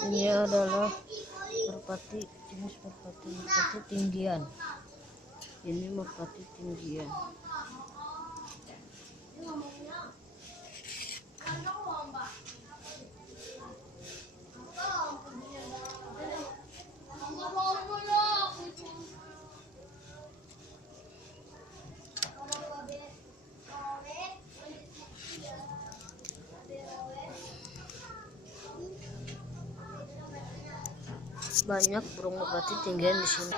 Ini adalah merpati, jenis merpati tinggian. Ini merpati tinggian. Banyak burung merpati tinggian di sini.